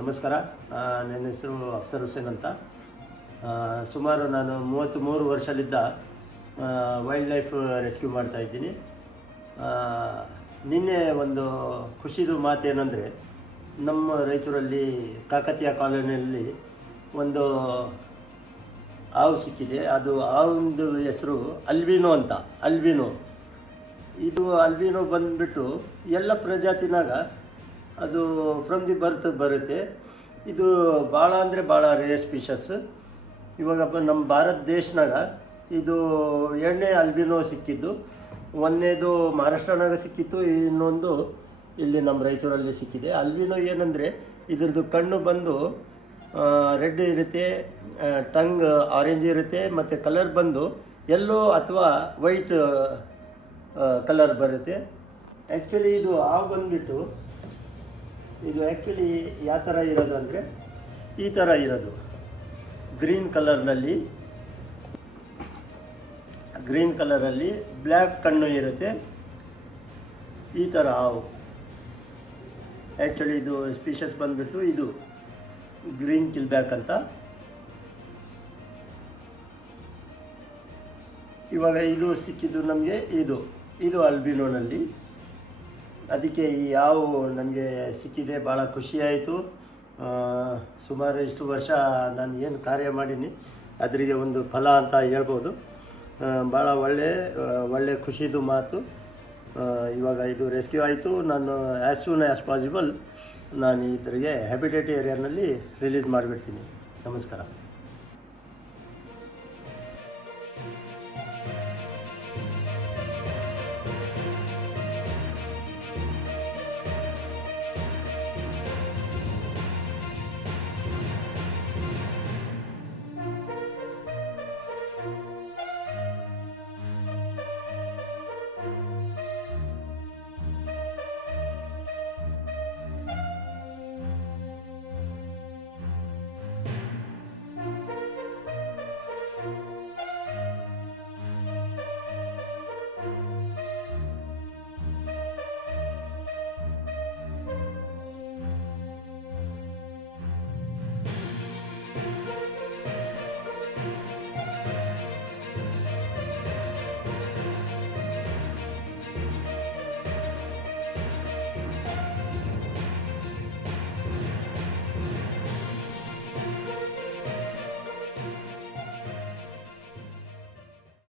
ನಮಸ್ಕಾರ. ನನ್ನ ಹೆಸರು ಅಫ್ಸರ್ ಹುಸೇನ್ ಅಂತ. ಸುಮಾರು ನಾನು 33 ವರ್ಷದಿಂದ ವೈಲ್ಡ್ ಲೈಫ್ ರೆಸ್ಕ್ಯೂ ಮಾಡ್ತಾಯಿದ್ದೀನಿ. ನಿನ್ನೆ ಒಂದು ಖುಷಿದು ಮಾತೇನೆಂದರೆ, ನಮ್ಮ ರಾಯಚೂರಲ್ಲಿ ಕಾಕತೀಯ ಕಾಲೋನಿಯಲ್ಲಿ ಒಂದು ಹಾವು ಸಿಕ್ಕಿದೆ. ಅದು ಹಾವಿಂದು ಹೆಸರು ಅಲ್ಬಿನೋ ಅಂತ. ಇದು ಅಲ್ಬಿನೋ ಬಂದುಬಿಟ್ಟು ಎಲ್ಲ ಪ್ರಜಾತಿನಾಗ ಅದು ಫ್ರಮ್ ದಿ ಬರ್ತ್ ಬರುತ್ತೆ. ಇದು ಭಾಳ ಅಂದರೆ ಭಾಳ ರೇರ್ ಸ್ಪೀಷಸ್. ಇವಾಗ ನಮ್ಮ ಭಾರತ ದೇಶನಾಗ ಇದು 2ನೇ ಅಲ್ಬಿನೋ ಸಿಕ್ಕಿದ್ದು. 1ನೇದು ಮಹಾರಾಷ್ಟ್ರನಾಗ ಸಿಕ್ಕಿತ್ತು, ಇನ್ನೊಂದು ಇಲ್ಲಿ ನಮ್ಮ ರಾಯಚೂರಲ್ಲಿ ಸಿಕ್ಕಿದೆ. ಅಲ್ಬಿನೋ ಏನಂದರೆ ಇದ್ರದ್ದು ಕಣ್ಣು ಬಂದು ರೆಡ್ ಇರುತ್ತೆ, ಟಂಗ್ ಆರೆಂಜ್ ಇರುತ್ತೆ, ಮತ್ತು ಕಲರ್ ಬಂದು ಯೆಲ್ಲೋ ಅಥವಾ ವೈಟ್ ಕಲರ್ ಬರುತ್ತೆ. ಆ್ಯಕ್ಚುಲಿ ಇದು ಹಾವು ಬಂದುಬಿಟ್ಟು ಇದು ಆ್ಯಕ್ಚುಲಿ ಯಾವ ಥರ ಇರೋದು ಅಂದರೆ ಈ ಥರ ಇರೋದು. ಗ್ರೀನ್ ಕಲರಲ್ಲಿ ಬ್ಲ್ಯಾಕ್ ಕಣ್ಣು ಇರುತ್ತೆ. ಈ ಥರ ಹಾವು ಆ್ಯಕ್ಚುಲಿ ಇದು ಸ್ಪೀಷಸ್ ಬಂದುಬಿಟ್ಟು ಇದು ಗ್ರೀನ್ ಕಿಲ್ಬ್ಯಾಕ್ ಅಂತ. ಇವಾಗ ಇದು ಸಿಕ್ಕಿದ್ದು ನಮಗೆ ಇದು ಅಲ್ಬಿನೋನಲ್ಲಿ. ಅದಕ್ಕೆ ಈ ಹಾವು ನನಗೆ ಸಿಕ್ಕಿದೆ, ಭಾಳ ಖುಷಿಯಾಯಿತು. ಸುಮಾರು ಇಷ್ಟು ವರ್ಷ ನಾನು ಏನು ಕಾರ್ಯ ಮಾಡೀನಿ ಅದರಿಗೆ ಒಂದು ಫಲ ಅಂತ ಹೇಳ್ಬೋದು. ಭಾಳ ಒಳ್ಳೆ ಖುಷಿದು ಮಾತು. ಇವಾಗ ಇದು ರೆಸ್ಕ್ಯೂ ಆಯಿತು. ನಾನು ಆ್ಯಸ್ ಸೂನ್ ಆ್ಯಸ್ ಪಾಸಿಬಲ್ ನಾನು ಇದ್ರಿಗೆ ಹ್ಯಾಬಿಟೇಟ್ ಏರಿಯಾನಲ್ಲಿ ರಿಲೀಸ್ ಮಾಡಿಬಿಡ್ತೀನಿ. ನಮಸ್ಕಾರ.